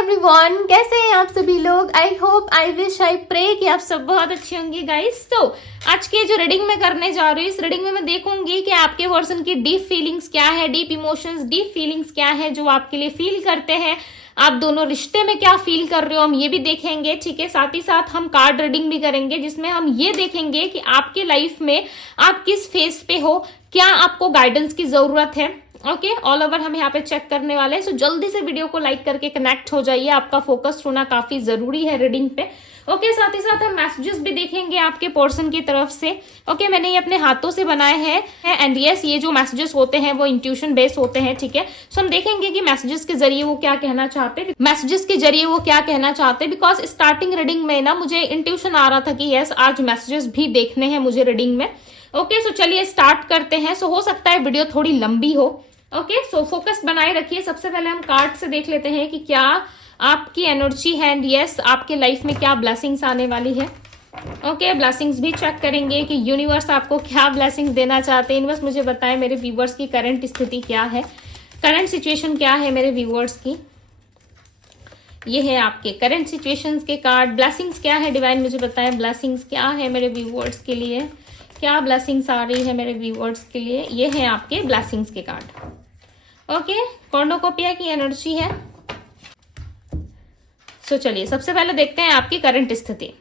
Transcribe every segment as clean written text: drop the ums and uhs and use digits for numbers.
Everyone, कैसे हैं आप सभी लोग। I hope, I wish, I pray कि आप सब बहुत अच्छे होंगे गाइस। तो आज के जो रीडिंग मैं करने जा रही हूँ, इस रीडिंग में मैं देखूंगी कि आपके पर्सन की डीप फीलिंग्स क्या है, डीप इमोशंस, डीप फीलिंग्स क्या है जो आपके लिए फील करते हैं। आप दोनों रिश्ते में क्या फील कर रहे हो, हम ये भी देखेंगे। ठीक है, साथ ही साथ हम कार्ड रीडिंग भी करेंगे जिसमें हम ये देखेंगे कि आपके लाइफ में आप किस फेज पे हो, क्या आपको गाइडेंस की जरूरत है। ओके, ऑल ओवर हम यहाँ पे चेक करने वाले हैं। सो जल्दी से वीडियो को लाइक करके कनेक्ट हो जाइए, आपका फोकस होना काफी जरूरी है रीडिंग पे। ओके, साथ ही साथ हम मैसेजेस भी देखेंगे आपके पर्सन की तरफ से। ओके, मैंने ये अपने हाथों से बनाए हैं एंड यस, ये जो मैसेजेस होते हैं वो इंट्यूशन बेस्ड होते हैं। ठीक है, सो हम देखेंगे कि मैसेजेस के जरिए वो क्या कहना चाहते हैं, मैसेजेस के जरिए वो क्या कहना चाहते हैं। बिकॉज स्टार्टिंग रीडिंग में ना मुझे इंट्यूशन आ रहा था कि यस, आज मैसेजेस भी देखने हैं मुझे रीडिंग में। ओके, सो चलिए स्टार्ट करते हैं। सो हो सकता है वीडियो थोड़ी लंबी हो। ओके, सो फोकस बनाए रखिए। सबसे पहले हम कार्ड से देख लेते हैं कि क्या आपकी एनर्जी है एंड यस, आपके लाइफ में क्या ब्लेसिंग्स आने वाली है। ओके, ब्लेसिंग्स भी चेक करेंगे कि यूनिवर्स आपको क्या ब्लेसिंग्स देना चाहते हैं। यूनिवर्स मुझे बताएं मेरे व्यूवर्स की करंट स्थिति क्या है, करंट सिचुएशन क्या है मेरे व्यूवर्स की। ये है आपके करंट सिचुएशंस के कार्ड। ब्लेसिंग्स क्या है डिवाइन मुझे बताएं, ब्लेसिंग्स क्या है मेरे व्यूवर्स के लिए, क्या ब्लेसिंग्स आ रही है मेरे व्यूवर्स के लिए। ये है आपके ब्लेसिंग्स के कार्ड। ओके, कॉर्नोकोपिया की एनर्जी है। सो चलिए सबसे पहले देखते हैं आपकी करंट स्थिति।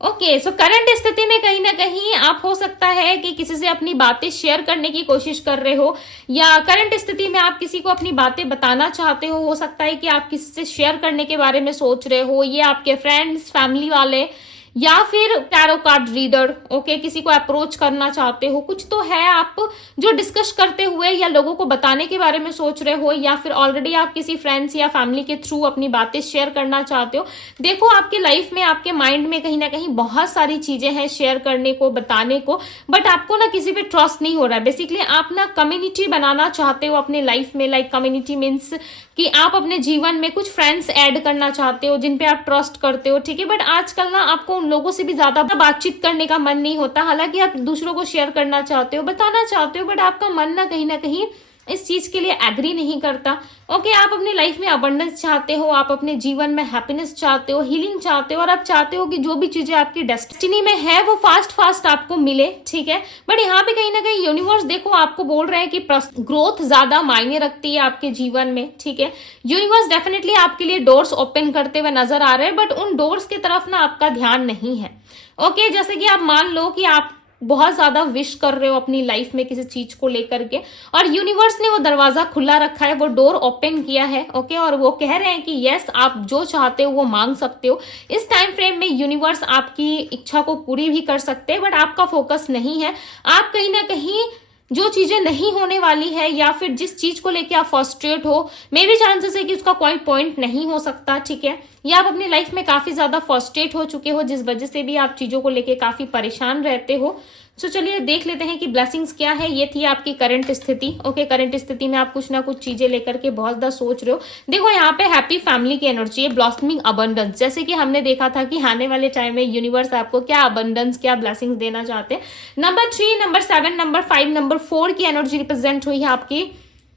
ओके, सो करंट स्थिति में कहीं ना कहीं आप हो सकता है कि किसी से अपनी बातें शेयर करने की कोशिश कर रहे हो, या करंट स्थिति में आप किसी को अपनी बातें बताना चाहते हो सकता है कि आप किसी से शेयर करने के बारे में सोच रहे हो। ये आपके फ्रेंड्स, फैमिली वाले, या फिर टैरो कार्ड रीडर। ओके, किसी को अप्रोच करना चाहते हो, कुछ तो है आप जो डिस्कस करते हुए या लोगों को बताने के बारे में सोच रहे हो, या फिर ऑलरेडी आप किसी फ्रेंड्स या फैमिली के थ्रू अपनी बातें शेयर करना चाहते हो। देखो, आपके लाइफ में, आपके माइंड में कहीं ना कहीं बहुत सारी चीजें हैं शेयर करने को, बताने को, बट आपको ना किसी पे ट्रस्ट नहीं हो रहा है। बेसिकली आप ना कम्युनिटी बनाना चाहते हो अपने लाइफ में। लाइक कम्युनिटी मीन्स कि आप अपने जीवन में कुछ फ्रेंड्स ऐड करना चाहते हो जिन पे आप ट्रस्ट करते हो। ठीक है, बट आजकल ना आपको उन लोगों से भी ज्यादा बातचीत करने का मन नहीं होता। हालांकि आप दूसरों को शेयर करना चाहते हो, बताना चाहते हो, बट आपका मन ना कहीं इस चीज के लिए एग्री नहीं करता। ओके, आप अपनी लाइफ में अबंडेंस चाहते हो, आप अपने जीवन में हैप्पीनेस चाहते हो, हीलिंग चाहते हो, और आप चाहते हो कि जो भी चीजें आपकी डेस्टिनी में है वो फास्ट आपको मिले। ठीक है, बट यहाँ पे कहीं ना कहीं यूनिवर्स देखो आपको बोल रहे हैं कि ग्रोथ ज्यादा मायने रखती है आपके जीवन में। ठीक है, यूनिवर्स डेफिनेटली आपके लिए डोर्स ओपन करते हुए नजर आ रहे हैं, बट उन डोर्स की तरफ ना आपका ध्यान नहीं है। ओके, जैसे कि आप मान लो कि आप बहुत ज्यादा विश कर रहे हो अपनी लाइफ में किसी चीज को लेकर के, और यूनिवर्स ने वो दरवाजा खुला रखा है, वो डोर ओपन किया है। ओके, और वो कह रहे हैं कि यस, आप जो चाहते हो वो मांग सकते हो। इस टाइम फ्रेम में यूनिवर्स आपकी इच्छा को पूरी भी कर सकते हैं, बट आपका फोकस नहीं है। आप कहीं ना कहीं जो चीजें नहीं होने वाली है, या फिर जिस चीज को लेके आप फ्रस्ट्रेट हो, मे भी चांसेस है कि उसका कोई पॉइंट नहीं हो सकता। ठीक है, या आप अपनी लाइफ में काफी ज्यादा फ्रस्ट्रेट हो चुके हो, जिस वजह से भी आप चीजों को लेके काफी परेशान रहते हो। सो चलिए देख लेते हैं कि ब्लेसिंग्स क्या है। ये थी आपकी करंट स्थिति। ओके, करंट स्थिति में आप कुछ ना कुछ चीजें लेकर के बहुत ज्यादा सोच रहे हो। देखो, यहाँ पे हैप्पी फैमिली की एनर्जी है, ब्लॉसमिंग अबंडेंस। जैसे कि हमने देखा था कि आने वाले टाइम में यूनिवर्स आपको क्या अबंडेंस, क्या ब्लेसिंग्स देना चाहते हैं। नंबर 3, नंबर 7, नंबर 5, नंबर 4 की एनर्जी रिप्रेजेंट हुई है आपकी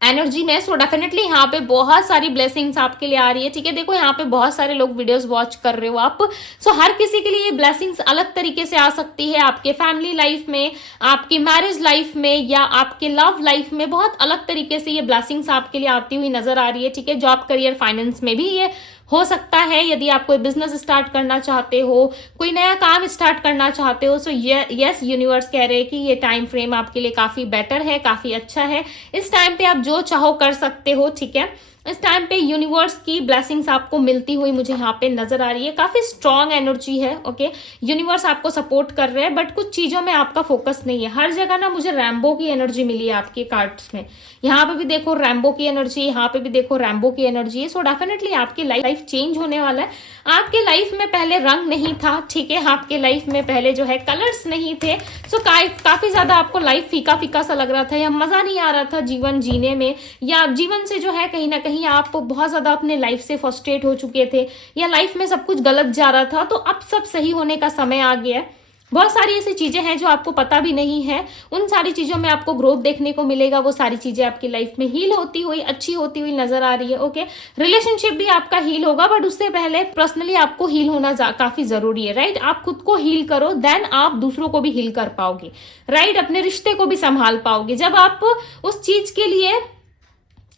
एनर्जी में। सो डेफिनेटली यहाँ पे बहुत सारी ब्लेसिंग्स आपके लिए आ रही है। ठीक है, देखो यहाँ पे बहुत सारे लोग वीडियोस वॉच कर रहे हो आप। सो हर किसी के लिए ये ब्लेसिंग्स अलग तरीके से आ सकती है। आपके फैमिली लाइफ में, आपकी मैरिज लाइफ में, या आपके लव लाइफ में बहुत अलग तरीके से ये ब्लेसिंग्स आपके लिए आती हुई नजर आ रही है। ठीक है, जॉब, करियर, फाइनेंस में भी ये हो सकता है। यदि आप कोई बिजनेस स्टार्ट करना चाहते हो, कोई नया काम स्टार्ट करना चाहते हो, सो यस, यूनिवर्स कह रहे हैं कि ये टाइम फ्रेम आपके लिए काफी बेटर है, काफी अच्छा है। इस टाइम पे आप जो चाहो कर सकते हो। ठीक है, इस टाइम पे यूनिवर्स की ब्लेसिंग्स आपको मिलती हुई मुझे यहाँ पे नजर आ रही है। काफी स्ट्रॉन्ग एनर्जी है। ओके, यूनिवर्स आपको सपोर्ट कर रहे हैं, बट कुछ चीजों में आपका फोकस नहीं है। हर जगह ना मुझे रैम्बो की एनर्जी मिली है आपके कार्ड्स में। यहाँ पे भी देखो रैम्बो की एनर्जी, यहाँ पे भी देखो रैम्बो की एनर्जी है। सो डेफिनेटली आपकी लाइफ चेंज होने वाला है। आपके लाइफ में पहले रंग नहीं था। ठीक है, आपके लाइफ में पहले जो है कलर्स नहीं थे। सो काफी ज्यादा आपको लाइफ फीका फीका सा लग रहा था, या मजा नहीं आ रहा था जीवन जीने में, या जीवन से जो है कहीं ना कहीं आप बहुत ज्यादा अपने लाइफ से फ्रस्ट्रेट हो चुके थे, या लाइफ में सब कुछ गलत जा रहा था। तो अब सब सही होने का समय आ गया है। बहुत सारी ऐसी चीजें हैं जो आपको पता भी नहीं है, उन सारी चीजों में आपको ग्रोथ देखने को मिलेगा। वो सारी चीजें आपकी लाइफ में हील होती हुई, अच्छी होती हुई नजर आ रही है। ओके, रिलेशनशिप भी आपका हील होगा, बट उससे पहले पर्सनली आपको हील होना काफी जरूरी है, राइट। आप खुद को हील करो, देन आप दूसरों को भी हील कर पाओगे, राइट। अपने रिश्ते को भी संभाल पाओगे जब आप उस चीज के लिए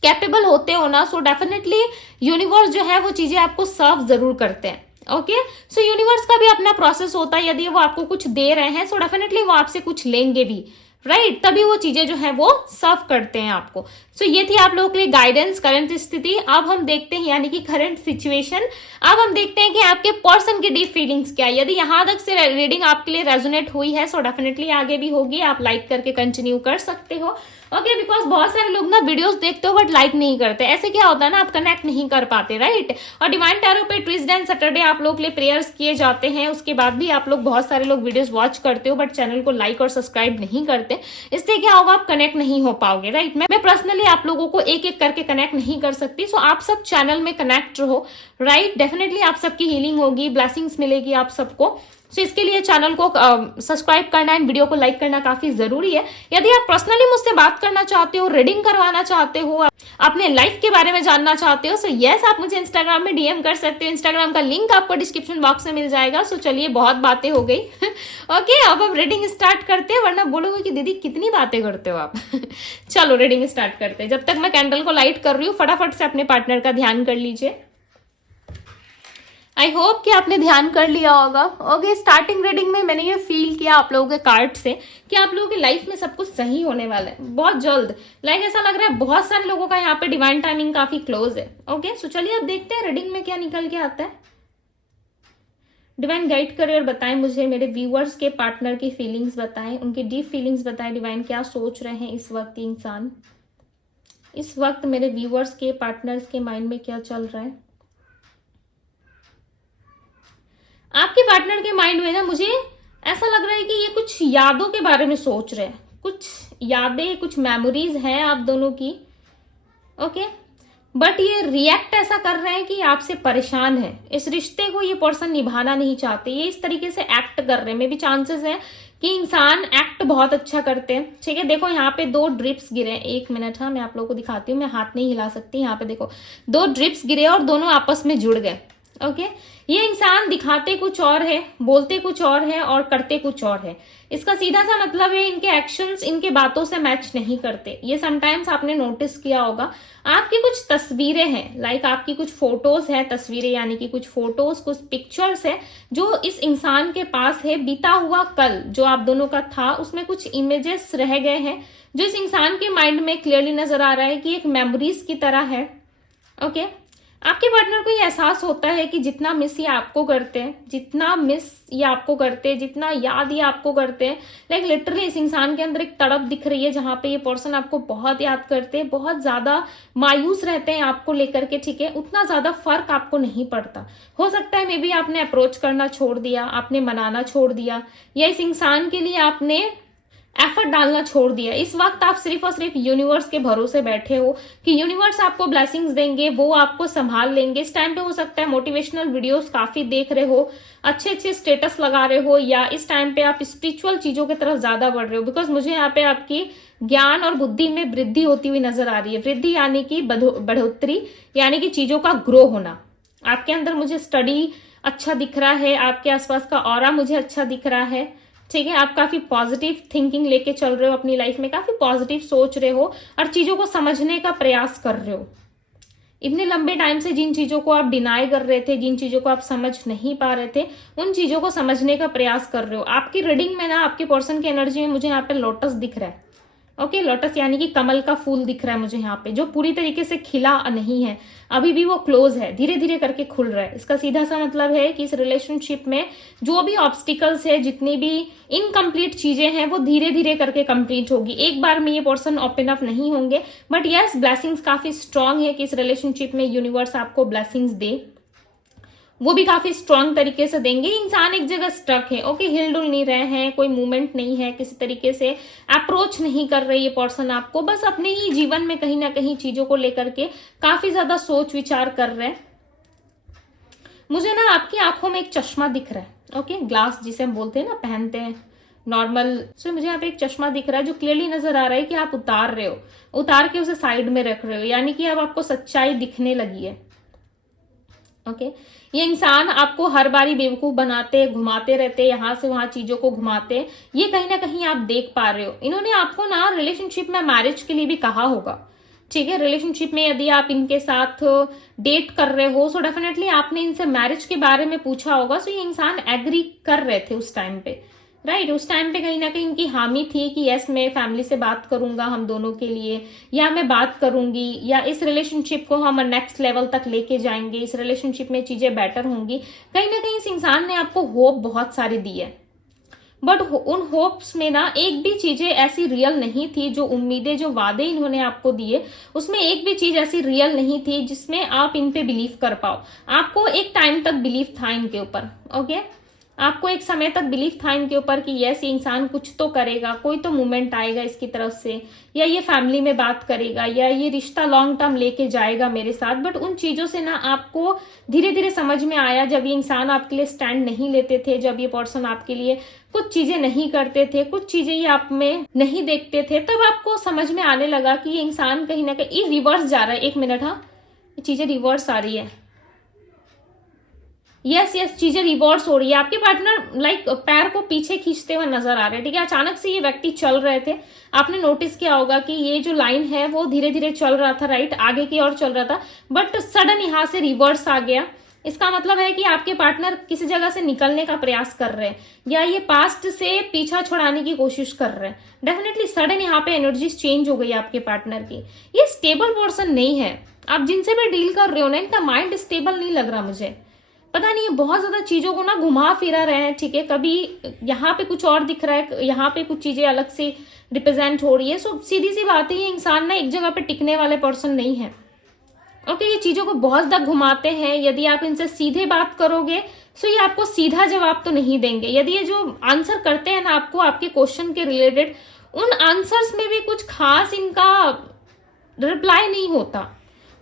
कैपेबल होते हो ना। सो डेफिनेटली यूनिवर्स जो है वो चीजें आपको सर्व जरूर करते हैं। ओके, सो यूनिवर्स का भी अपना प्रोसेस होता है। यदि वो आपको कुछ दे रहे हैं, सो डेफिनेटली वो आपसे कुछ लेंगे भी, राइट। तभी वो चीजें जो है वो सर्व करते हैं आपको। सो ये थी आप लोगों के लिए गाइडेंस, करंट स्थिति। अब हम देखते हैं, यानी कि करंट सिचुएशन। अब हम देखते हैं कि आपके पर्सन की डीप फीलिंग्स क्या है। यदि यहां तक से रीडिंग आपके लिए रेजोनेट हुई है, सो डेफिनेटली आगे भी होगी। आप लाइक करके कंटिन्यू कर सकते हो। ओके, बिकॉज बहुत सारे लोग ना वीडियोस देखते हो बट लाइक नहीं करते। ऐसे क्या होता है ना, आप कनेक्ट नहीं कर पाते, राइट। और डिवाइन टैरो पे ट्यूसडे एंड सैटरडे आप लोग के लिए प्रेयर्स किए जाते हैं। उसके बाद भी आप लोग, बहुत सारे लोग वीडियोस वॉच करते हो बट चैनल को लाइक और सब्सक्राइब नहीं करते। इससे क्या होगा, आप कनेक्ट नहीं हो पाओगे, राइट। मैं पर्सनली आप लोगों को एक एक करके कनेक्ट नहीं कर सकती। सो आप सब चैनल में कनेक्ट रहो, राइट। डेफिनेटली आप सबकी हीलिंग होगी, ब्लेसिंग्स मिलेगी आप सबको। सो इसके लिए चैनल को सब्सक्राइब करना एंड वीडियो को लाइक करना काफी जरूरी है। यदि आप पर्सनली मुझसे बात करना चाहते हो, रीडिंग करवाना चाहते हो, अपने लाइफ के बारे में जानना चाहते हो, सो यस, आप मुझे इंस्टाग्राम में डीएम कर सकते हो। इंस्टाग्राम का लिंक आपको डिस्क्रिप्शन बॉक्स में मिल जाएगा। सो चलिए, बहुत बातें हो गई। ओके, अब हम रीडिंग स्टार्ट करते हैं, वरना बोलोगे कि दीदी कितनी बातें करते हो आप। चलो रीडिंग स्टार्ट करते हैं। जब तक मैं कैंडल को लाइट कर रही हूँ, फटाफट से अपने पार्टनर का ध्यान कर लीजिए। आई होप कि आपने ध्यान कर लिया होगा। ओके, स्टार्टिंग रीडिंग में मैंने ये फील किया आप लोगों के कार्ड से कि आप लोगों की लाइफ में सब कुछ सही होने वाला है बहुत जल्द। लाइक ऐसा लग रहा है बहुत सारे लोगों का यहाँ पे डिवाइन टाइमिंग काफी क्लोज है। ओके, सो चलिए अब देखते हैं रीडिंग में क्या निकल के आता है। डिवाइन गाइड करे और बताएं मुझे, मेरे व्यूअर्स के पार्टनर की फीलिंग्स बताएं, उनकी डीप फीलिंग्स बताएं। डिवाइन क्या सोच रहे हैं इस वक्त इंसान, इस वक्त मेरे व्यूअर्स के पार्टनर्स के माइंड में क्या चल रहा है। आपके पार्टनर के माइंड में ना मुझे ऐसा लग रहा है कि ये कुछ यादों के बारे में सोच रहे हैं, कुछ यादें, कुछ मेमोरीज हैं आप दोनों की। ओके, बट ये रिएक्ट ऐसा कर रहे हैं कि आपसे परेशान है। इस रिश्ते को ये पर्सन निभाना नहीं चाहते, ये इस तरीके से एक्ट कर रहे हैं। मे भी चांसेस है कि इंसान एक्ट बहुत अच्छा करते हैं। ठीक है, देखो यहाँ पे 2 ड्रिप्स गिरे। 1 मिनट, हाँ मैं आप लोगों को दिखाती हूँ, मैं हाथ नहीं हिला सकती। यहाँ पे देखो 2 ड्रिप्स गिरे और दोनों आपस में जुड़ गए। ओके, ये इंसान दिखाते कुछ और है, बोलते कुछ और है और करते कुछ और है। इसका सीधा सा मतलब है इनके एक्शंस इनके बातों से मैच नहीं करते। ये समटाइम्स आपने नोटिस किया होगा। आपकी कुछ तस्वीरें हैं, लाइक आपकी कुछ फोटोज है, तस्वीरें यानी कि कुछ फोटोज, कुछ पिक्चर्स है जो इस इंसान के पास है। बीता हुआ कल जो आप दोनों का था, उसमें कुछ इमेजेस रह गए हैं जो इस इंसान के माइंड में क्लियरली नजर आ रहा है कि एक मेमोरीज की तरह है। ओके, आपके पार्टनर को ये एहसास होता है कि जितना मिस ये आपको करते हैं, जितना मिस ये आपको करते हैं, जितना याद ये आपको करते हैं, लाइक लिटरली इस इंसान के अंदर एक तड़प दिख रही है जहां पे ये पर्सन आपको बहुत याद करते हैं, बहुत ज्यादा मायूस रहते हैं आपको लेकर के। ठीक है, उतना ज्यादा फर्क आपको नहीं पड़ता। हो सकता है मे बी आपने अप्रोच करना छोड़ दिया, आपने मनाना छोड़ दिया, या इस इंसान के लिए आपने एफर्ट डालना छोड़ दिया। इस वक्त आप सिर्फ और सिर्फ यूनिवर्स के भरोसे बैठे हो कि यूनिवर्स आपको ब्लेसिंग्स देंगे, वो आपको संभाल लेंगे। इस टाइम पे हो सकता है मोटिवेशनल वीडियोस काफी देख रहे हो, अच्छे अच्छे स्टेटस लगा रहे हो, या इस टाइम पे आप स्पिरिचुअल चीजों की तरफ ज्यादा बढ़ रहे हो। बिकॉज मुझे यहाँ पे आपकी ज्ञान और बुद्धि में वृद्धि होती हुई नजर आ रही है। वृद्धि यानी कि बढ़ोतरी, यानी कि चीजों का ग्रो होना। आपके अंदर मुझे स्टडी अच्छा दिख रहा है, आपके आसपास का ऑरा मुझे अच्छा दिख रहा है। ठीक है, आप काफी पॉजिटिव थिंकिंग लेके चल रहे हो अपनी लाइफ में, काफी पॉजिटिव सोच रहे हो और चीजों को समझने का प्रयास कर रहे हो। इतने लंबे टाइम से जिन चीजों को आप डिनाई कर रहे थे, जिन चीजों को आप समझ नहीं पा रहे थे, उन चीजों को समझने का प्रयास कर रहे हो। आपकी रीडिंग में ना आपके पर्सन की एनर्जी में मुझे यहाँ पे लोटस दिख रहा है। ओके, लोटस यानी कि कमल का फूल दिख रहा है मुझे यहाँ पे, जो पूरी तरीके से खिला नहीं है, अभी भी वो क्लोज है, धीरे धीरे करके खुल रहा है। इसका सीधा सा मतलब है कि इस रिलेशनशिप में जो भी ऑब्स्टिकल्स है, जितनी भी इनकम्प्लीट चीजें हैं, वो धीरे धीरे करके कंप्लीट होगी। एक बार में ये पर्सन ओपन अप नहीं होंगे, बट यस ब्लेसिंग्स काफी स्ट्रांग है कि इस रिलेशनशिप में यूनिवर्स आपको ब्लेसिंग्स दे, वो भी काफी स्ट्रांग तरीके से देंगे। इंसान एक जगह स्टक है। ओके, हिल डुल नहीं रहे हैं, कोई मूवमेंट नहीं है, किसी तरीके से अप्रोच नहीं कर रही है पर्सन आपको, बस अपने ही जीवन में कहीं ना कहीं चीजों को लेकर के काफी ज्यादा सोच विचार कर रहे हैं। मुझे ना आपकी आंखों में एक चश्मा दिख रहा है। ओके, ग्लास जिसे हम बोलते हैं ना, पहनते हैं नॉर्मल। सो मुझे यहाँ पे एक चश्मा दिख रहा है जो क्लियरली नजर आ रहा है कि आप उतार रहे हो, उतार के उसे साइड में रख रहे हो, यानी कि अब आपको सच्चाई दिखने लगी है। ओके, ये इंसान आपको हर बारी बेवकूफ बनाते, घुमाते रहते, यहां से वहां चीजों को घुमाते, ये कहीं ना कहीं आप देख पा रहे हो। इन्होंने आपको ना रिलेशनशिप में मैरिज के लिए भी कहा होगा, ठीक है। रिलेशनशिप में यदि आप इनके साथ डेट कर रहे हो, सो डेफिनेटली आपने इनसे मैरिज के बारे में पूछा होगा। सो ये इंसान एग्री कर रहे थे उस टाइम पे, राइट। उस टाइम पे कहीं ना कहीं इनकी हामी थी कि यस, मैं फैमिली से बात करूंगा हम दोनों के लिए, या मैं बात करूंगी, या इस रिलेशनशिप को हम नेक्स्ट लेवल तक लेके जाएंगे, इस रिलेशनशिप में चीजें बेटर होंगी। कहीं ना कहीं इस इंसान ने आपको होप बहुत सारी दी है, बट उन होप्स में ना एक भी चीजें ऐसी रियल नहीं थी। जो उम्मीदें, जो वादे इन्होंने आपको दिए, उसमें एक भी चीज ऐसी रियल नहीं थी जिसमें आप इन पे बिलीव कर पाओ। आपको एक टाइम तक बिलीव था इनके ऊपर, ओके। आपको एक समय तक बिलीव था इनके ऊपर कि यस, ये इंसान कुछ तो करेगा, कोई तो मूवमेंट आएगा इसकी तरफ से, या ये फैमिली में बात करेगा, या ये रिश्ता लॉन्ग टर्म लेके जाएगा मेरे साथ। बट उन चीजों से ना आपको धीरे धीरे समझ में आया, जब ये इंसान आपके लिए स्टैंड नहीं लेते थे, जब ये पर्सन आपके लिए कुछ चीजें नहीं करते थे, कुछ चीजें ये आप में नहीं देखते थे, तब आपको समझ में आने लगा कि ये इंसान कहीं ना कहीं रिवर्स जा रहा है। एक मिनट, हाँ, ये चीजें रिवर्स आ रही है। यस यस, चीजें रिवर्स हो रही है। आपके पार्टनर लाइक पैर को पीछे खींचते हुए नजर आ रहे हैं, ठीक है। अचानक से ये व्यक्ति चल रहे थे, आपने नोटिस किया होगा कि ये जो लाइन है वो धीरे धीरे चल रहा था, राइट, आगे की ओर चल रहा था, बट सडन यहां से रिवर्स आ गया। इसका मतलब है कि आपके पार्टनर किसी जगह से निकलने का प्रयास कर रहे हैं, या ये पास्ट से पीछा छुड़ाने की कोशिश कर रहे हैं। डेफिनेटली सडन यहाँ पे एनर्जीज चेंज हो गई आपके पार्टनर की। ये स्टेबल पर्सन नहीं है। आप जिनसे भी डील कर रहे हो ना, इनका माइंड स्टेबल नहीं लग रहा मुझे, पता नहीं, ये बहुत ज्यादा चीजों को ना घुमा फिरा रहे हैं, ठीक है। कभी यहाँ पे कुछ और दिख रहा है, यहाँ पे कुछ चीजें अलग से रिप्रेजेंट हो रही है। सो सीधी सी बात है, ये इंसान ना एक जगह पे टिकने वाले पर्सन नहीं है, ओके। ये चीजों को बहुत ज्यादा घुमाते हैं। यदि आप इनसे सीधे बात करोगे, सो ये आपको सीधा जवाब तो नहीं देंगे। यदि ये जो आंसर करते हैं ना आपको आपके क्वेश्चन के रिलेटेड, उन आंसर्स में भी कुछ खास इनका रिप्लाई नहीं होता,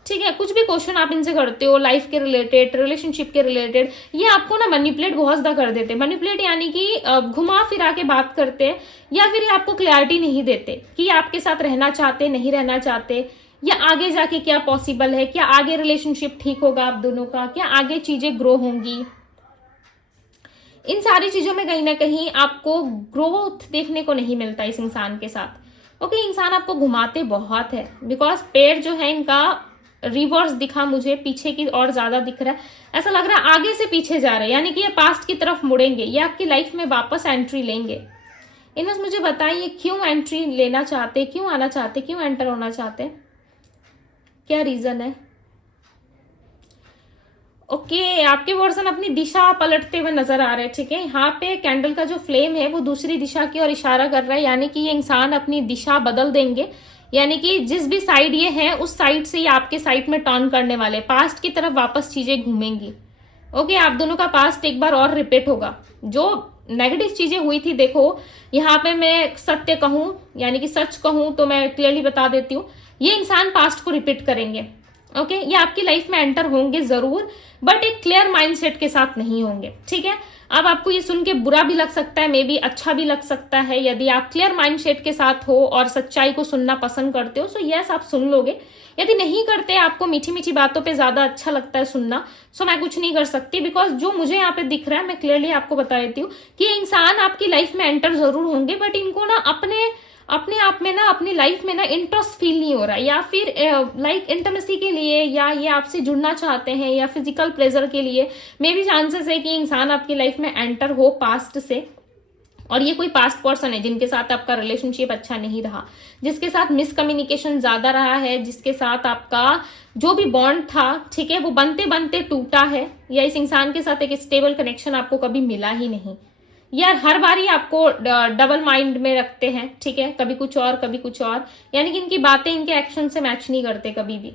ठीक है। कुछ भी क्वेश्चन आप इनसे करते हो लाइफ के रिलेटेड, रिलेशनशिप के रिलेटेड, ये आपको ना मैनिपुलेट बहुत ज्यादा कर देते हैं। मैनिपुलेट यानी कि घुमा फिरा के बात करते हैं, या फिर ये आपको क्लैरिटी नहीं देते कि आपके साथ रहना चाहते, नहीं रहना चाहते, या आगे जाके क्या पॉसिबल है, क्या आगे रिलेशनशिप ठीक होगा आप दोनों का, क्या आगे चीजें ग्रो होंगी। इन सारी चीजों में कहीं ना कहीं आपको ग्रोथ देखने को नहीं मिलता इस इंसान के साथ, ओके। इंसान आपको घुमाते बहुत है, बिकॉज पैर जो है इनका रिवर्स दिखा मुझे, पीछे की और ज्यादा दिख रहा है। ऐसा लग रहा है आगे से पीछे जा रहे हैं, यानी कि ये पास्ट की तरफ मुड़ेंगे, ये आपकी लाइफ में वापस एंट्री लेंगे। इनमें मुझे बताइए क्यों एंट्री लेना चाहते, क्यों आना चाहते, क्यों एंटर होना चाहते, क्या रीजन है। ओके, आपके पर्सन अपनी दिशा पलटते हुए नजर आ रहे हैं, ठीक है। यहाँ पे कैंडल का जो फ्लेम है वो दूसरी दिशा की ओर इशारा कर रहा है, यानी कि ये इंसान अपनी दिशा बदल देंगे, यानी कि जिस भी साइड ये है उस साइड से ये आपके साइड में टर्न करने वाले, पास्ट की तरफ वापस चीजें घूमेंगी, ओके। आप दोनों का पास्ट एक बार और रिपीट होगा। जो नेगेटिव चीजें हुई थी, देखो यहाँ पे मैं सत्य कहूं, यानी कि सच कहूं, तो मैं क्लियरली बता देती हूँ, ये इंसान पास्ट को रिपीट करेंगे, ओके। ये आपकी लाइफ में एंटर होंगे जरूर, बट एक क्लियर माइंडसेट के साथ नहीं होंगे, ठीक है। अब आपको ये सुन के बुरा भी लग सकता है, मे बी अच्छा भी लग सकता है। यदि आप क्लियर माइंडसेट के साथ हो और सच्चाई को सुनना पसंद करते हो, सो यस आप सुन लोगे। यदि नहीं करते, आपको मीठी मीठी बातों पे ज्यादा अच्छा लगता है सुनना, सो मैं कुछ नहीं कर सकती, बिकॉज जो मुझे यहाँ पे दिख रहा है, मैं क्लियरली आपको बता देती हूँ कि ये इंसान आपकी लाइफ में एंटर जरूर होंगे, बट इनको ना अपने आप में ना, अपनी लाइफ में ना इंटरेस्ट फील नहीं हो रहा, या फिर लाइक इंटीमेसी के लिए, या ये आपसे जुड़ना चाहते हैं, या फिजिकल प्लेजर के लिए मे भी चांसेस है कि इंसान आपकी लाइफ में एंटर हो पास्ट से। और ये कोई पास्ट पर्सन है जिनके साथ आपका रिलेशनशिप अच्छा नहीं रहा, जिसके साथ मिसकम्युनिकेशन ज्यादा रहा है, जिसके साथ आपका जो भी बॉन्ड था, ठीक है, वो बनते बनते टूटा है, या इस इंसान के साथ एक स्टेबल कनेक्शन आपको कभी मिला ही नहीं, यार हर बार ही आपको डबल माइंड में रखते हैं, ठीक है, कभी कुछ और कभी कुछ और, यानी कि इनकी बातें इनके एक्शन से मैच नहीं करते कभी भी।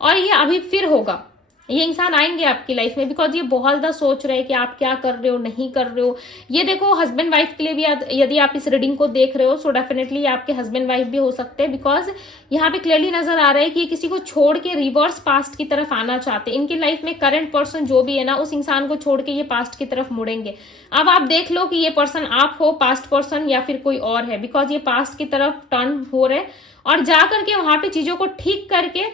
और ये अभी फिर होगा, ये इंसान आएंगे आपकी लाइफ में, बिकॉज ये बहुत ज्यादा सोच रहे हैं कि आप क्या कर रहे हो, नहीं कर रहे हो। ये देखो हस्बैंड वाइफ के लिए भी यदि आप इस रीडिंग को देख रहे हो, सो डेफिनेटली आपके हस्बैंड वाइफ भी हो सकते हैं, बिकॉज यहाँ पे क्लियरली नजर आ रहा है कि ये किसी को छोड़ के रिवर्स पास्ट की तरफ आना चाहते हैं। इनकी लाइफ में करंट पर्सन जो भी है ना, उस इंसान को छोड़ के ये पास्ट की तरफ मुड़ेंगे। अब आप देख लो कि ये पर्सन आप हो, पास्ट पर्सन, या फिर कोई और है, बिकॉज ये पास्ट की तरफ टर्न हो रहे और जा करके वहां पे चीजों को ठीक करके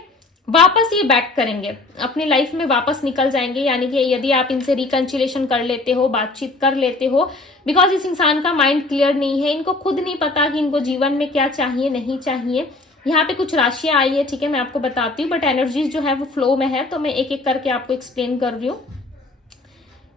वापस ये बैक करेंगे, अपनी लाइफ में वापस निकल जाएंगे। यानी कि यदि आप इनसे रिकंसिलेशन कर लेते हो, बातचीत कर लेते हो, बिकॉज इस इंसान का माइंड क्लियर नहीं है, इनको खुद नहीं पता कि इनको जीवन में क्या चाहिए, नहीं चाहिए। यहाँ पे कुछ राशियां आई है, ठीक है, मैं आपको बताती हूँ, बट एनर्जीज जो है वो फ्लो में है, तो मैं एक एक करके आपको एक्सप्लेन कर रही हूँ।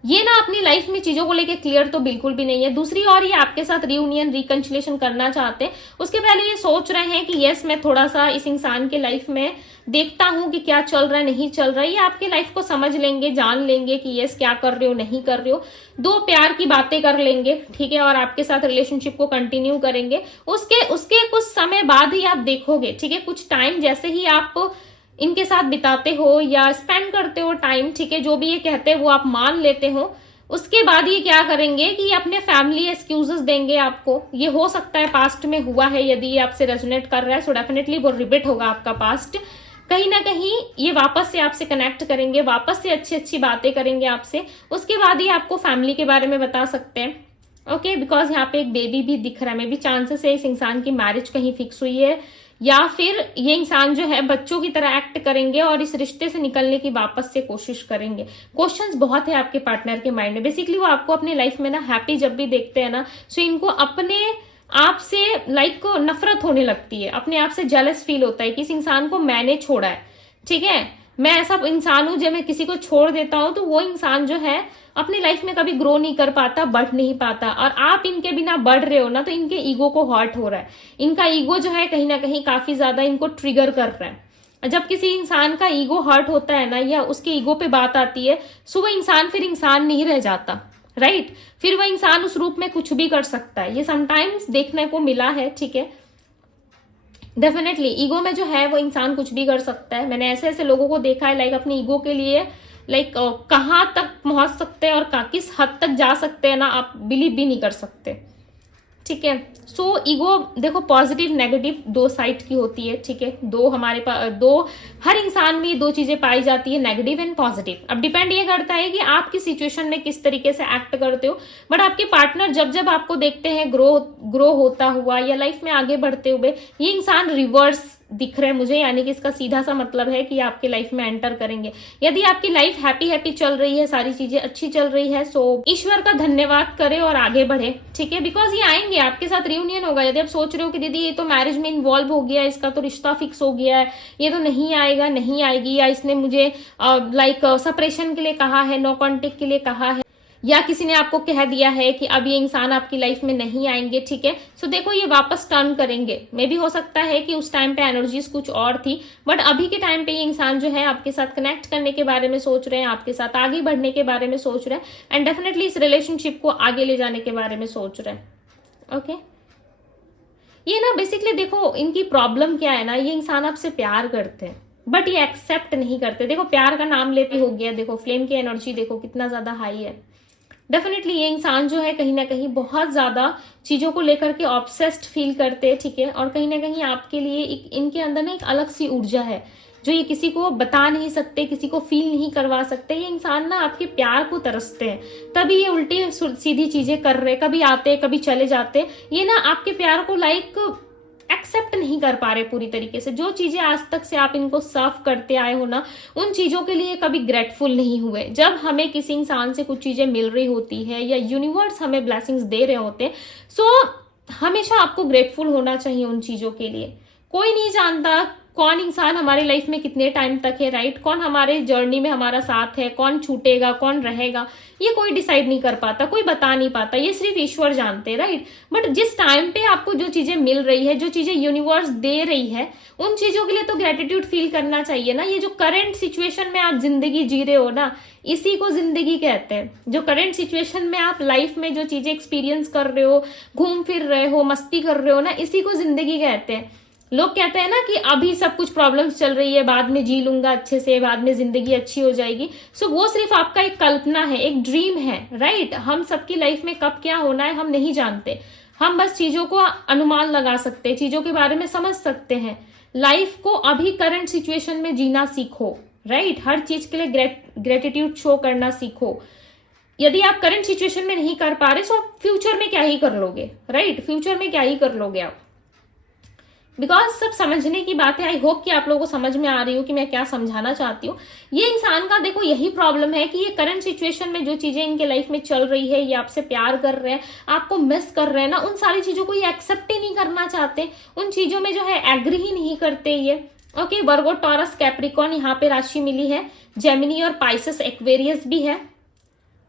ये ना अपनी लाइफ में चीजों को लेके क्लियर तो बिल्कुल भी नहीं है। दूसरी ओर ये आपके साथ रियूनियन, रिकंसिलेशन करना चाहते हैं, उसके पहले ये सोच रहे हैं कि यस मैं थोड़ा सा इस इंसान के लाइफ में देखता हूं कि क्या चल रहा है, नहीं चल रहा है। ये आपके लाइफ को समझ लेंगे, जान लेंगे कि यस क्या कर रहे हो, नहीं कर रहे हो। दो प्यार की बातें कर लेंगे, ठीक है, और आपके साथ रिलेशनशिप को कंटिन्यू करेंगे। उसके कुछ समय बाद ही आप देखोगे, ठीक है, कुछ टाइम जैसे ही आप इनके साथ बिताते हो या स्पेंड करते हो टाइम, ठीक है, जो भी ये कहते हैं वो आप मान लेते हो, उसके बाद ये क्या करेंगे कि अपने फैमिली एक्सक्यूजेस देंगे आपको। ये हो सकता है पास्ट में हुआ है, यदि ये आपसे रेजोनेट कर रहा है, सो डेफिनेटली वो रिपीट होगा आपका पास्ट। कहीं ना कहीं ये वापस से आपसे कनेक्ट करेंगे, वापस से अच्छी अच्छी बातें करेंगे आपसे। उसके बाद ये आपको फैमिली के बारे में बता सकते हैं, ओके, बिकॉज यहाँ पे एक बेबी भी दिख रहा है। मे भी चांसेस है इस इंसान की मैरिज कहीं फिक्स हुई है, या फिर ये इंसान जो है बच्चों की तरह एक्ट करेंगे और इस रिश्ते से निकलने की वापस से कोशिश करेंगे। क्वेश्चंस बहुत है आपके पार्टनर के माइंड में। बेसिकली वो आपको अपने लाइफ में ना हैप्पी जब भी देखते हैं ना, सो इनको अपने आप से लाइक को नफरत होने लगती है, अपने आप से जेलस फील होता है कि इस इंसान को मैंने छोड़ा है, ठीक है, मैं ऐसा इंसान हूं जब मैं किसी को छोड़ देता हूं तो वो इंसान जो है अपनी लाइफ में कभी ग्रो नहीं कर पाता, बढ़ नहीं पाता। और आप इनके बिना बढ़ रहे हो ना, तो इनके ईगो को हर्ट हो रहा है। इनका ईगो जो है कहीं ना कहीं काफी ज्यादा इनको ट्रिगर कर रहा है। जब किसी इंसान का ईगो हर्ट होता है ना, या उसके ईगो पे बात आती है, सो वो इंसान फिर इंसान नहीं रह जाता, राइट। फिर वह इंसान उस रूप में कुछ भी कर सकता है। ये समटाइम्स देखने को मिला है, ठीक है, डेफिनेटली ईगो में जो है वो इंसान कुछ भी कर सकता है। मैंने ऐसे ऐसे लोगों को देखा है, लाइक अपने ईगो के लिए लाइक कहाँ तक पहुंच सकते हैं और किस हद तक जा सकते हैं ना, आप बिलीव भी नहीं कर सकते, ठीक है। सो ईगो देखो पॉजिटिव नेगेटिव दो साइड की होती है, ठीक है। दो हमारे पास हर इंसान में दो चीजें पाई जाती है, नेगेटिव एंड पॉजिटिव। अब डिपेंड ये करता है कि आप किस सिचुएशन में किस तरीके से एक्ट करते हो। बट आपके पार्टनर जब जब आपको देखते हैं ग्रो होता हुआ या लाइफ में आगे बढ़ते हुए, ये इंसान रिवर्स दिख रहे हैं मुझे, यानी कि इसका सीधा सा मतलब है कि आपके लाइफ में एंटर करेंगे। यदि आपकी लाइफ हैप्पी चल रही है, सारी चीजें अच्छी चल रही है, सो ईश्वर का धन्यवाद करें और आगे बढ़े, ठीक है, बिकॉज ये आएंगे, आपके साथ रियूनियन होगा। यदि आप सोच रहे हो कि दीदी ये तो मैरिज में इन्वॉल्व हो गया, इसका तो रिश्ता फिक्स हो गया है, ये तो नहीं आएगा, नहीं आएगी, या इसने मुझे लाइक सेपरेशन के लिए कहा है, नो कॉन्टेक्ट के लिए कहा है, या किसी ने आपको कह दिया है कि अब ये इंसान आपकी लाइफ में नहीं आएंगे, ठीक है। सो देखो ये वापस टर्न करेंगे। मे भी हो सकता है कि उस टाइम पे एनर्जीज कुछ और थी, बट अभी के टाइम पे ये इंसान जो है आपके साथ कनेक्ट करने के बारे में सोच रहे हैं, आपके साथ आगे बढ़ने के बारे में सोच रहे हैं, एंड डेफिनेटली इस रिलेशनशिप को आगे ले जाने के बारे में सोच रहे हैं, ओके। ये ना बेसिकली देखो इनकी प्रॉब्लम क्या है ना, ये इंसान आपसे प्यार करते हैं बट ये एक्सेप्ट नहीं करते। देखो प्यार का नाम लेते हो गया, देखो फ्लेम की एनर्जी देखो कितना ज्यादा हाई है। डेफिनेटली ये इंसान जो है कहीं ना कहीं बहुत ज्यादा चीजों को लेकर के ऑब्सेस्ड फील करते हैं, ठीक है, और कहीं ना कहीं आपके लिए इनके अंदर ना एक अलग सी ऊर्जा है जो ये किसी को बता नहीं सकते, किसी को फील नहीं करवा सकते। ये इंसान ना आपके प्यार को तरसते हैं, तभी ये उल्टी सीधी चीजें कर रहे, कभी आते कभी चले जाते। ये ना आपके प्यार को लाइक एक्सेप्ट नहीं कर पा रहे पूरी तरीके से। जो चीजें आज तक से आप इनको सर्व करते आए हो ना, उन चीजों के लिए कभी ग्रेटफुल नहीं हुए। जब हमें किसी इंसान से कुछ चीजें मिल रही होती है या यूनिवर्स हमें ब्लेसिंग्स दे रहे होते हैं, सो हमेशा आपको ग्रेटफुल होना चाहिए उन चीजों के लिए। कोई नहीं जानता कौन इंसान हमारी लाइफ में कितने टाइम तक है, राइट, कौन हमारे जर्नी में हमारा साथ है, कौन छूटेगा, कौन रहेगा, ये कोई डिसाइड नहीं कर पाता, कोई बता नहीं पाता, ये सिर्फ ईश्वर जानते हैं, राइट। बट जिस टाइम पे आपको जो चीजें मिल रही है, जो चीजें यूनिवर्स दे रही है, उन चीजों के लिए तो ग्रेटिट्यूड फील करना चाहिए ना। ये जो करंट सिचुएशन में आप जिंदगी जी रहे हो ना, इसी को जिंदगी कहते हैं। जो करंट सिचुएशन में आप लाइफ में जो चीजें एक्सपीरियंस कर रहे हो, घूम फिर रहे हो, मस्ती कर रहे हो ना, इसी को जिंदगी कहते हैं। लोग कहते हैं ना कि अभी सब कुछ प्रॉब्लम्स चल रही है, बाद में जी लूंगा अच्छे से, बाद में जिंदगी अच्छी हो जाएगी। सो वो सिर्फ आपका एक कल्पना है, एक ड्रीम है, राइट। हम सबकी लाइफ में कब क्या होना है हम नहीं जानते, हम बस चीजों को अनुमान लगा सकते हैं, चीजों के बारे में समझ सकते हैं। लाइफ को अभी करंट सिचुएशन में जीना सीखो, राइट। हर चीज के लिए ग्रेटिट्यूड शो करना सीखो। यदि आप करंट सिचुएशन में नहीं कर पा रहे तो आप फ्यूचर में क्या ही कर लोगे, राइट। फ्यूचर में क्या ही कर लोगे आप, बिकॉज सब समझने की बात है। आई होप कि आप लोगों को समझ में आ रही हो कि मैं क्या समझाना चाहती हूँ। ये इंसान का देखो यही प्रॉब्लम है कि ये करंट सिचुएशन में जो चीजें इनके लाइफ में चल रही है, ये आपसे प्यार कर रहे हैं, आपको मिस कर रहे हैं ना, उन सारी चीजों को ये एक्सेप्ट ही नहीं करना चाहते, उन चीजों में जो है एग्री ही नहीं करते ये। ओके, वर्गो, टॉरस, कैप्रिकॉन यहाँ पे राशि मिली है, जेमिनी और पाइसेस, एक्वेरियस भी है।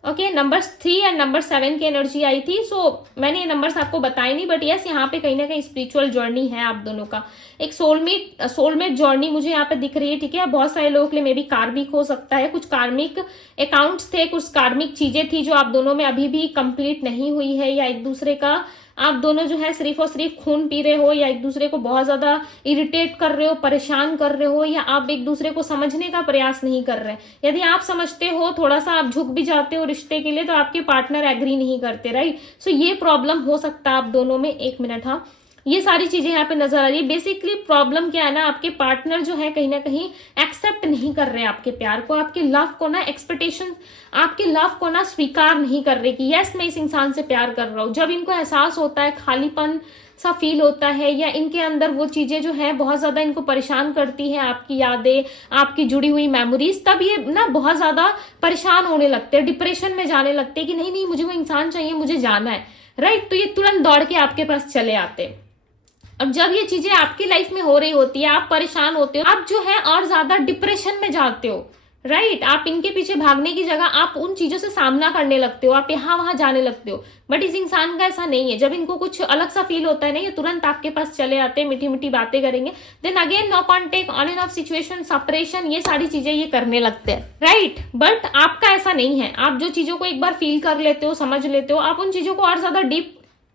ओके, नंबर 3 और नंबर 7 की एनर्जी आई थी। सो मैंने ये नंबर्स आपको बताए नहीं, बट यस यहाँ पे कहीं ना कहीं स्पिरिचुअल जर्नी है आप दोनों का, एक सोलमेट जर्नी मुझे यहाँ पे दिख रही है, ठीक है। बहुत सारे लोगों के लिए मे बी कार्मिक हो सकता है, कुछ कार्मिक अकाउंट्स थे, कुछ कार्मिक चीजें थी जो आप दोनों में अभी भी कंप्लीट नहीं हुई है, या एक दूसरे का आप दोनों जो है सिर्फ और सिर्फ खून पी रहे हो, या एक दूसरे को बहुत ज्यादा इरिटेट कर रहे हो, परेशान कर रहे हो, या आप एक दूसरे को समझने का प्रयास नहीं कर रहे। यदि आप समझते हो, थोड़ा सा आप झुक भी जाते हो रिश्ते के लिए, तो आपके पार्टनर एग्री नहीं करते, राइट। सो ये प्रॉब्लम हो सकता है आप दोनों में। एक मिनट, हाँ, ये सारी चीजें यहाँ पे नजर आ रही है। बेसिकली प्रॉब्लम क्या है ना, आपके पार्टनर जो है कहीं ना कहीं एक्सेप्ट नहीं कर रहे आपके प्यार को, आपके लव को ना, एक्सपेक्टेशन, आपके लव को ना स्वीकार नहीं कर रहे कि यस मैं इस इंसान से प्यार कर रहा हूँ। जब इनको एहसास होता है, खालीपन सा फील होता है, या इनके अंदर वो चीजें जो है बहुत ज्यादा इनको परेशान करती है, आपकी यादें, आपकी जुड़ी हुई मेमोरीज, तब ये ना बहुत ज्यादा परेशान होने लगते हैं, डिप्रेशन में जाने लगते हैं कि नहीं नहीं मुझे वो इंसान चाहिए, मुझे जाना है, राइट। तो ये तुरंत दौड़ के आपके पास चले आते हैं। अब जब ये चीजें आपकी लाइफ में हो रही होती है, आप परेशान होते हो, आप जो है और ज्यादा डिप्रेशन में जाते हो, राइट। आप इनके पीछे भागने की जगह आप उन चीजों से सामना करने लगते हो, आप यहाँ वहां जाने लगते हो। बट इस इंसान का ऐसा नहीं है। जब इनको कुछ अलग सा फील होता है ना, ये तुरंत आपके पास चले आते हैं, मीठी मीठी बातें करेंगे, then again no contact, on and off situation, separation, ये सारी चीजें ये करने लगते हैं, राइट। बट आपका ऐसा नहीं है। आप जो चीजों को एक बार फील कर लेते हो, समझ लेते हो, आप उन चीजों को और ज्यादा डीप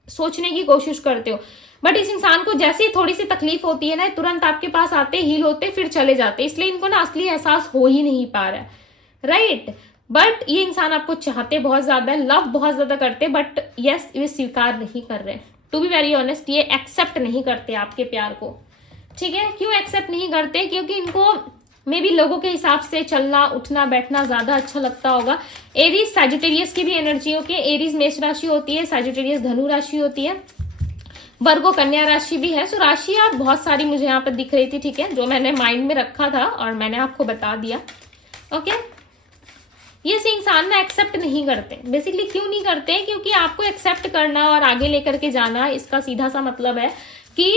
सोचने की कोशिश करते हो। बट इस इंसान को जैसे ही थोड़ी सी तकलीफ होती है ना, तुरंत आपके पास आते, हील होते, फिर चले जाते। इसलिए इनको ना असली एहसास हो ही नहीं पा रहा है, राइट। बट ये इंसान आपको चाहते बहुत ज्यादा है, लव बहुत ज्यादा करते, बट यस ये स्वीकार नहीं कर रहे। टू बी वेरी ऑनेस्ट, ये एक्सेप्ट नहीं करते आपके प्यार को, ठीक है। क्यों एक्सेप्ट नहीं करते? क्योंकि इनको मे बी लोगों के हिसाब से चलना, उठना, बैठना ज्यादा अच्छा लगता होगा। एरीज सैजिटेरियस की भी एनर्जी होती है। एरीज मेष राशि होती है, सैजिटेरियस धनु राशि होती है, वर्गो कन्या राशि भी है। सो राशि आप बहुत सारी मुझे यहाँ पर दिख रही थी, ठीक है, जो मैंने माइंड में रखा था और मैंने आपको बता दिया। ओके, ये से इंसान ना एक्सेप्ट नहीं करते। बेसिकली क्यों नहीं करते? क्योंकि आपको एक्सेप्ट करना और आगे लेकर के जाना, इसका सीधा सा मतलब है कि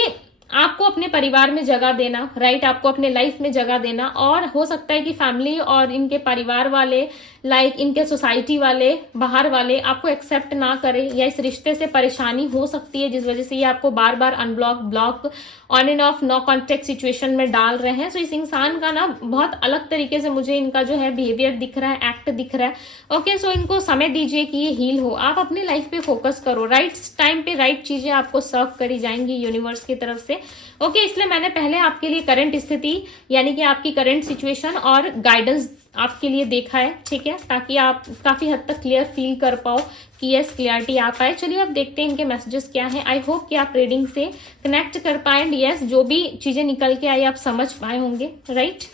आपको अपने परिवार में जगह देना, राइट। आपको अपने लाइफ में जगह देना, और हो सकता है कि फैमिली और इनके परिवार वाले, लाइक इनके सोसाइटी वाले, बाहर वाले आपको एक्सेप्ट ना करें, या इस रिश्ते से परेशानी हो सकती है जिस वजह से ये आपको बार बार unblock, block, on and off, no contact situation में डाल रहे हैं। सो इस इंसान का ना बहुत अलग तरीके से मुझे इनका जो है बिहेवियर दिख रहा है, एक्ट दिख रहा है। ओके, सो इनको समय दीजिए कि ये हील हो। आप अपनी लाइफ पे फोकस करो, राइट टाइम पे राइट चीजें आपको सर्व करी जाएंगी यूनिवर्स की तरफ से। ओके, इसलिए मैंने पहले आपके लिए करंट स्थिति यानी कि आपकी करंट सिचुएशन और गाइडेंस आपके लिए देखा है, ठीक है, ताकि आप काफी हद तक क्लियर फील कर पाओ कि यस क्लियरिटी आ पाए। चलिए अब देखते हैं इनके मैसेजेस क्या हैं। आई होप कि आप रीडिंग से कनेक्ट कर पाए, यस जो भी चीजें निकल के आई आप समझ पाए होंगे, राइट।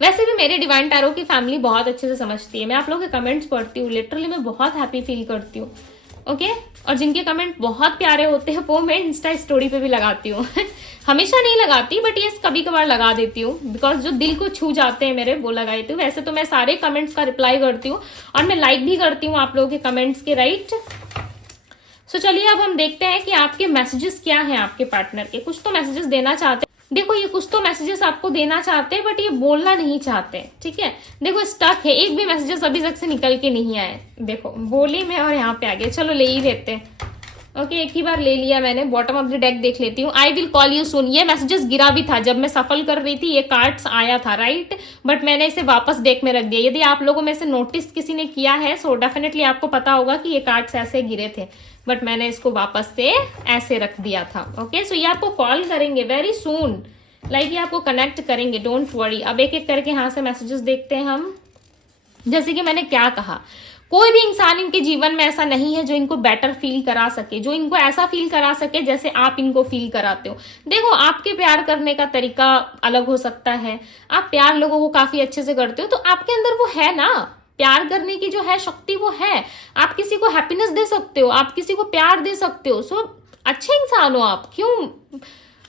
वैसे भी मेरे डिवाइन टैरो की फैमिली बहुत अच्छे से समझती है। मैं आप लोगों के कमेंट्स पढ़ती हूँ, लिटरली मैं बहुत हैप्पी फील करती हूँ। ओके, और जिनके कमेंट बहुत प्यारे होते हैं वो मैं इंस्टा स्टोरी पे भी लगाती हूँ हमेशा नहीं लगाती, बट ये कभी कभार लगा देती हूँ, बिकॉज जो दिल को छू जाते हैं मेरे, वो लगा देती हूँ। वैसे तो मैं सारे कमेंट्स का रिप्लाई करती हूँ और मैं लाइक भी करती हूँ आप लोगों के कमेंट्स के, राइट। सो चलिए अब हम देखते हैं कि आपके मैसेजेस क्या हैं आपके पार्टनर के। कुछ तो मैसेजेस देना चाहते हैं, देखो ये कुछ तो मैसेजेस आपको देना चाहते हैं, बट ये बोलना नहीं चाहते, ठीक है। देखो स्टक है, एक भी मैसेजेस अभी तक से निकल के नहीं आए। देखो बोली मैं और यहाँ पे आ गया, चलो ले ही लेते हैं। ओके, एक ही बार ले लिया मैंने। बॉटम ऑफ द डेक देख लेती हूँ। I will call you soon, ये मैसेजेस गिरा भी था जब मैं सफल कर रही थी, ये कार्ड्स आया था, राइट, बट मैंने इसे वापस डेक में रख दिया। यदि आप लोगों में से नोटिस किसी ने किया है, सो डेफिनेटली आपको पता होगा कि ये कार्ड्स ऐसे गिरे थे, बट मैंने इसको वापस से ऐसे रख दिया था। ओके, सो ये आपको कॉल करेंगे वेरी सून, लाइक ये आपको कनेक्ट करेंगे, डोंट वरी। अब एक एक करके यहाँ से मैसेजेस देखते हैं हम। जैसे कि मैंने क्या कहा, कोई भी इंसान इनके जीवन में ऐसा नहीं है जो इनको बेटर फील करा सके, जो इनको ऐसा फील करा सके जैसे आप इनको फील कराते हो। देखो, आपके प्यार करने का तरीका अलग हो सकता है, आप प्यार लोगों को काफी अच्छे से करते हो, तो आपके अंदर वो है ना, प्यार करने की जो है शक्ति वो है। आप किसी को हैप्पीनेस दे सकते हो, आप किसी को प्यार दे सकते हो। सो अच्छे इंसान हो आप, क्यों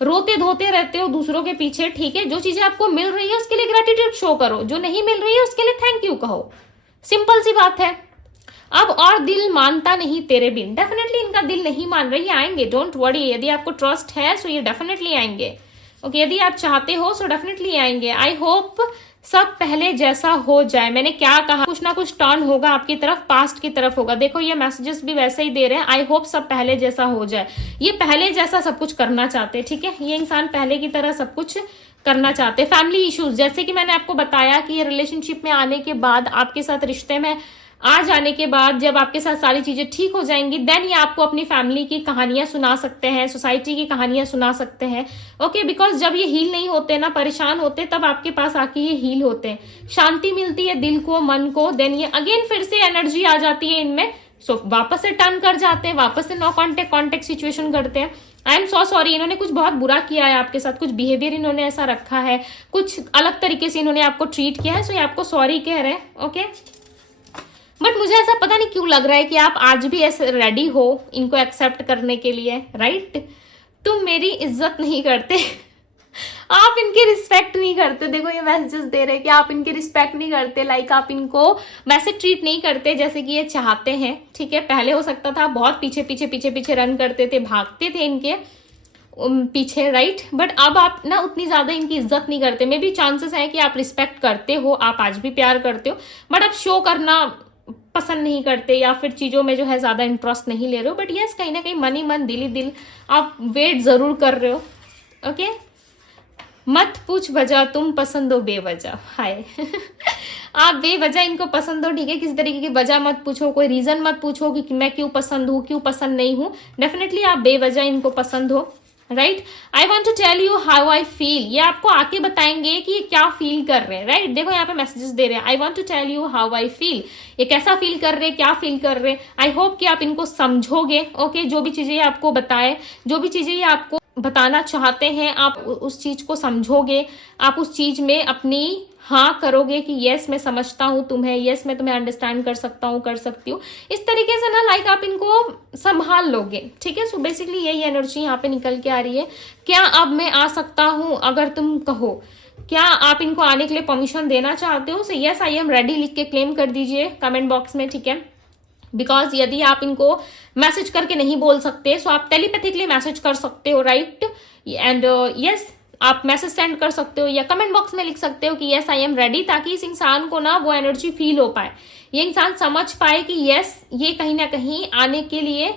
रोते धोते रहते हो दूसरों के पीछे? ठीक है, जो चीजें आपको मिल रही है उसके लिए ग्रेटिट्यूड शो करो, जो नहीं मिल रही है उसके लिए थैंक यू कहो, सिंपल सी बात है। अब और दिल मानता नहीं तेरे बिन, डेफिनेटली इनका दिल नहीं मान रही, आएंगे, डोंट वरी। यदि आपको ट्रस्ट है सो ये डेफिनेटली आएंगे। ओके, यदि आप चाहते हो सो डेफिनेटली आएंगे। आई होप सब पहले जैसा हो जाए। मैंने क्या कहा, कुछ ना कुछ टर्न होगा आपकी तरफ, पास्ट की तरफ होगा। देखो, ये मैसेजेस भी वैसे ही दे रहे हैं, आई होप सब पहले जैसा हो जाए। ये पहले जैसा सब कुछ करना चाहते हैं, ठीक है, ये इंसान पहले की तरह सब कुछ करना चाहते हैं। फैमिली इश्यूज, जैसे कि मैंने आपको बताया कि ये रिलेशनशिप में आने के बाद, आपके साथ रिश्ते में आ जाने के बाद, जब आपके साथ सारी चीजें ठीक हो जाएंगी, देन ये आपको अपनी फैमिली की कहानियां सुना सकते हैं, सोसाइटी की कहानियां सुना सकते हैं। ओके, बिकॉज जब ये हील नहीं होते ना, परेशान होते, तब आपके पास आके ये हील होते हैं, शांति मिलती है दिल को, मन को, देन ये अगेन फिर से एनर्जी आ जाती है इनमें, सो वापस से टर्न कर जाते हैं, वापस से नो कॉन्टेक्ट सिचुएशन करते हैं। आई एम सो सॉरी, इन्होंने कुछ बहुत बुरा किया है आपके साथ, कुछ बिहेवियर इन्होंने ऐसा रखा है, कुछ अलग तरीके से इन्होंने आपको ट्रीट किया है, सो ये आपको सॉरी कह रहे हैं। ओके, बट मुझे ऐसा पता नहीं क्यों लग रहा है कि आप आज भी ऐसे रेडी हो इनको एक्सेप्ट करने के लिए, राइट? तुम मेरी इज्जत नहीं करते आप इनकी रिस्पेक्ट नहीं करते। देखो, ये मैसेजेस दे रहे हैं कि आप इनकी रिस्पेक्ट नहीं करते, लाइक आप इनको वैसे ट्रीट नहीं करते जैसे कि ये चाहते हैं। ठीक है, पहले हो सकता था बहुत पीछे पीछे पीछे पीछे रन करते थे, भागते थे इनके पीछे, राइट? बट अब आप ना उतनी ज्यादा इनकी इज्जत नहीं करते। मे बी चांसेस है कि आप रिस्पेक्ट करते हो, आप आज भी प्यार करते हो, बट आप शो करना पसंद नहीं करते, या फिर चीजों में जो है ज्यादा इंटरेस्ट नहीं ले रहे हो। बट यस, कहीं ना कहीं मन ही मन, दिल ही दिल आप वेट जरूर कर रहे हो। ओके, मत पूछ वजह, तुम पसंद हो बेवजह। हाय आप बेवजह इनको पसंद हो, ठीक है, किसी तरीके की वजह मत पूछो, कोई रीजन मत पूछो कि मैं क्यों पसंद हूँ, क्यों पसंद नहीं हूँ। डेफिनेटली आप बेवजह इनको पसंद हो, right? I want to tell you how I feel, ये आपको आके बताएंगे कि ये क्या फील कर रहे हैं, राइट? देखो, यहाँ पे मैसेजेस दे रहे हैं, I want to tell you how I feel, ये कैसा फील कर रहे हैं, क्या फील कर रहे हैं। आई होप कि आप इनको समझोगे। ओके, जो भी चीजें ये आपको बताए, जो भी चीजें ये आपको बताना चाहते हैं, आप उस चीज को समझोगे, आप उस चीज में अपनी हाँ करोगे कि यस मैं समझता हूँ तुम्हें, यस मैं तुम्हें अंडरस्टैंड कर सकता हूँ, कर सकती हूँ। इस तरीके से ना, लाइक आप इनको संभाल लोगे, ठीक है? सो बेसिकली यही एनर्जी यहाँ पे निकल के आ रही है। क्या अब मैं आ सकता हूँ अगर तुम कहो? क्या आप इनको आने के लिए परमिशन देना चाहते हो? So yes I am ready लिख के क्लेम कर दीजिए कमेंट बॉक्स में, ठीक है? बिकॉज यदि आप इनको मैसेज करके नहीं बोल सकते, सो आप टेलीपैथिकली मैसेज कर सकते हो, राइट? एंड यस, आप मैसेज सेंड कर सकते हो या कमेंट बॉक्स में लिख सकते हो कि यस आई एम रेडी, ताकि इस इंसान को ना वो एनर्जी फील हो पाए, ये इंसान समझ पाए कि यस ये कहीं ना कहीं आने के लिए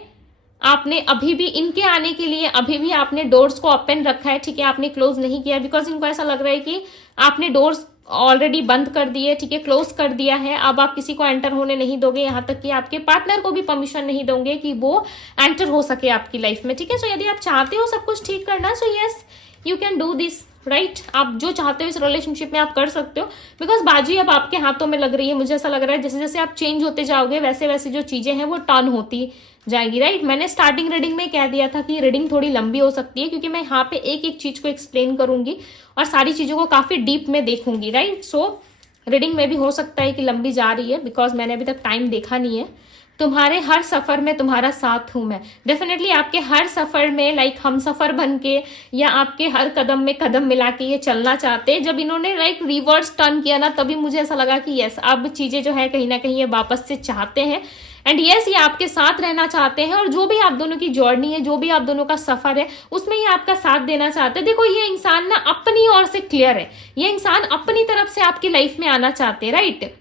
आपने अभी भी, इनके आने के लिए अभी भी आपने डोर्स को ओपन रखा है, ठीक है? आपने क्लोज नहीं किया, बिकॉज इनको ऐसा लग रहा है कि आपने डोर्स ऑलरेडी बंद कर दिए, ठीक है, क्लोज कर दिया है। अब आप किसी को एंटर होने नहीं दोगे, यहाँ तक कि आपके पार्टनर को भी परमिशन नहीं दोगे कि वो एंटर हो सके आपकी लाइफ में, ठीक है? सो यदि आप चाहते हो सब कुछ ठीक करना, so yes you can do this, right? आप जो चाहते हो इस रिलेशनशिप में आप कर सकते हो, बिकॉज बाजी अब आपके हाथों में लग रही है। मुझे ऐसा लग रहा है जैसे जैसे आप चेंज होते जाओगे, वैसे वैसे जो चीजें हैं वो टर्न होती जाएगी, राइट? मैंने स्टार्टिंग रीडिंग में कह दिया था कि रीडिंग थोड़ी लंबी हो सकती है, क्योंकि मैं यहाँ पे एक एक चीज को एक्सप्लेन करूंगी और सारी चीजों को काफी डीप में देखूंगी, राइट? सो रीडिंग में भी हो सकता है कि लंबी जा रही है, बिकॉज मैंने अभी तक टाइम देखा नहीं है। तुम्हारे हर सफर में तुम्हारा साथ हूं मैं, डेफिनेटली आपके हर सफर में, लाइक हम सफर बन के या आपके हर कदम में कदम मिला के ये चलना चाहते हैं। जब इन्होंने लाइक रिवर्स टर्न किया ना, तभी मुझे ऐसा लगा कि यस अब चीजें जो है कहीं ना कहीं ये वापस से चाहते हैं, एंड यस ये आपके साथ रहना चाहते हैं, और जो भी आप दोनों की जर्नी है, जो भी आप दोनों का सफर है, उसमें ये आपका साथ देना चाहते हैं। देखो, ये इंसान ना अपनी ओर से क्लियर है, ये इंसान अपनी तरफ से आपकी लाइफ में आना चाहते हैं, राइट?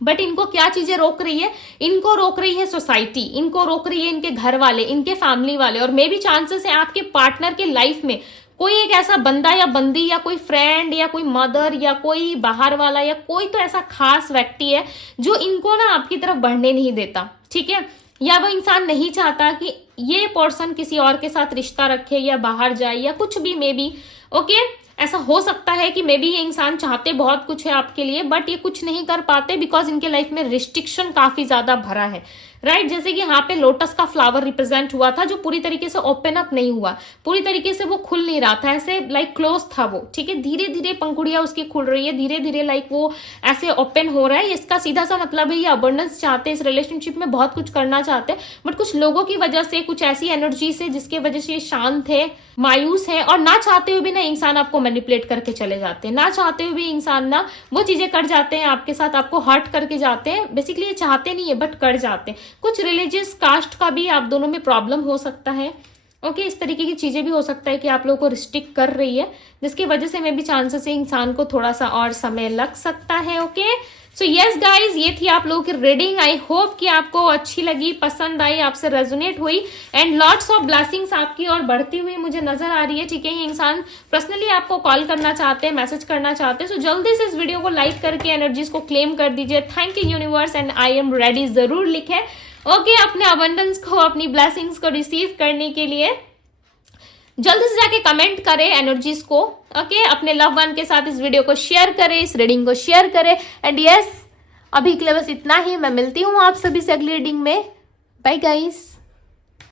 बट इनको क्या चीजें रोक रही है? इनको रोक रही है सोसाइटी, इनको रोक रही है इनके घर वाले, इनके फैमिली वाले, और मे बी चांसेस है आपके पार्टनर के लाइफ में कोई एक ऐसा बंदा या बंदी या कोई फ्रेंड या कोई मदर या कोई बाहर वाला या कोई तो ऐसा खास व्यक्ति है जो इनको ना आपकी तरफ बढ़ने नहीं देता, ठीक है? या वो इंसान नहीं चाहता कि ये पर्सन किसी और के साथ रिश्ता रखे या बाहर जाए या कुछ भी मे बी। ओके, ऐसा हो सकता है कि मे बी ये इंसान चाहते बहुत कुछ है आपके लिए, बट ये कुछ नहीं कर पाते बिकॉज इनके लाइफ में रिस्ट्रिक्शन काफी ज्यादा भरा है, राइट। जैसे कि यहाँ पे लोटस का फ्लावर रिप्रेजेंट हुआ था जो पूरी तरीके से ओपन अप नहीं हुआ, पूरी तरीके से वो खुल नहीं रहा था, ऐसे लाइक क्लोज था वो, ठीक है। धीरे धीरे पंखुड़ियां उसकी खुल रही है, धीरे धीरे लाइक वो ऐसे ओपन हो रहा है। इसका सीधा सा मतलब है ये अबंडेंस चाहते हैं, इस रिलेशनशिप में बहुत कुछ करना चाहते हैं, बट कुछ लोगों की वजह से, कुछ ऐसी एनर्जी से जिसकी वजह से ये शांत है, मायूस है, और ना चाहते हुए भी ना इंसान आपको मैनिपुलेट करके चले जाते हैं, ना चाहते हुए भी इंसान ना वो चीजें कर जाते हैं आपके साथ, आपको हर्ट करके जाते हैं। बेसिकली ये चाहते नहीं है बट कर जाते हैं। कुछ रिलीजियस कास्ट का भी आप दोनों में प्रॉब्लम हो सकता है। ओके, इस तरीके की चीजें भी हो सकता है कि आप लोगों को रिस्ट्रिक्ट कर रही है, जिसकी वजह से मैं भी चांसेस है इंसान को थोड़ा सा और समय लग सकता है। ओके, सो यस गाइज, ये थी आप लोगों की रीडिंग। आई होप कि आपको अच्छी लगी, पसंद आई, आपसे रेजोनेट हुई, एंड लॉट्स ऑफ ब्लेसिंग्स आपकी और बढ़ती हुई मुझे नजर आ रही है, ठीक है। ये इंसान पर्सनली आपको कॉल करना चाहते हैं, मैसेज करना चाहते हैं, सो जल्दी से इस वीडियो को लाइक करके एनर्जीज को क्लेम कर दीजिए। Thank you universe and I am ready जरूर लिखें। ओके, अपने अबंडेंस को, अपनी ब्लेसिंग्स को रिसीव करने के लिए जल्दी से जाके कमेंट करें एनर्जीज को। ओके, अपने लव वन के साथ इस वीडियो को शेयर करें, इस रीडिंग को शेयर करें। एंड यस, अभी के लिए बस इतना ही। मैं मिलती हूँ आप सभी से अगली रीडिंग में। Bye guys.